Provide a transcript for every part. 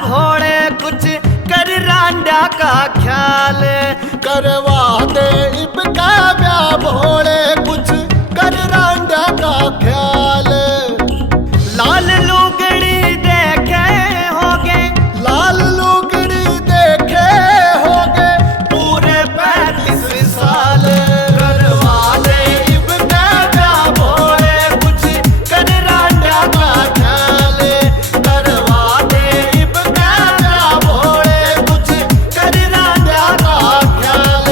भोले कुछ कर रांडा का ख्याल। करवा दे इबका ब्याह भोले कुछ कर रांडा का ख्याल। लाल लुगड़ी देखे होगे, लाल लुगड़ी देखे होगे पूरे 35 साल। करवा दे इबका ब्याह भोले कुछ कर रांडा का ख्याल। करवा दे इबका ब्याह भोले कुछ कर रांडा का ख्याल।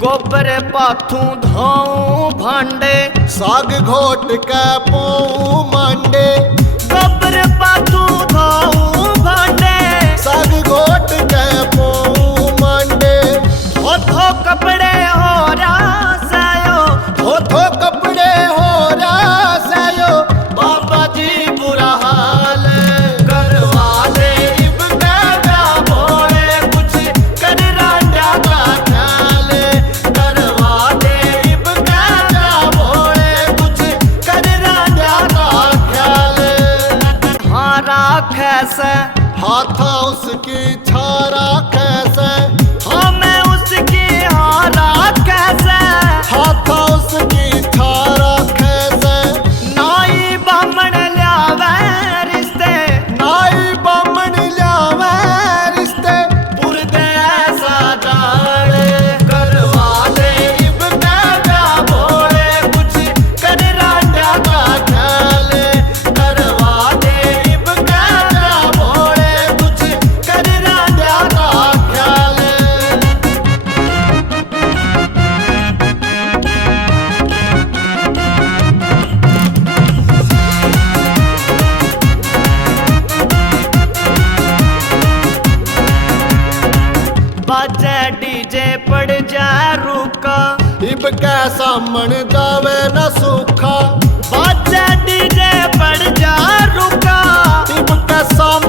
गोबर पाथू धाऊ भांडे, साग घोट के पाऊ मांडे। गोबर पाथू धाऊ भांडे, साग घोट के पाऊ मांडे। धो कपड़े हो रासायो, धो कपड़े हो रासायो बाबा जी बुरा हाल। करवा दे इबका ब्याह भोले कुछ कर रांडा का ख्याल। करवा दे इबका ब्याह भोले कुछ कर रांडा का ख्याल। हारा खैसे हाथा उसकी छारा कैसे, हाँ मैं उसकी हारा कैसे। हाथा उसकी छारा कैसे। नाई बामण ल्यावे रिश्ते, नाई बामण ल्यावे रिश्ते पुरदे ऐसा जाल। करवा दे इबका ब्याह भोले कुछ कर रांडा का ख्याल। करवा दे इबका ब्याह भोले कुछ कर रांडा का ख्याल। बाजे डीजे पड़ जा रुका, इबका सामन जावे न सूखा। बाजे डीजे पड़ जा रुका। इबका सामन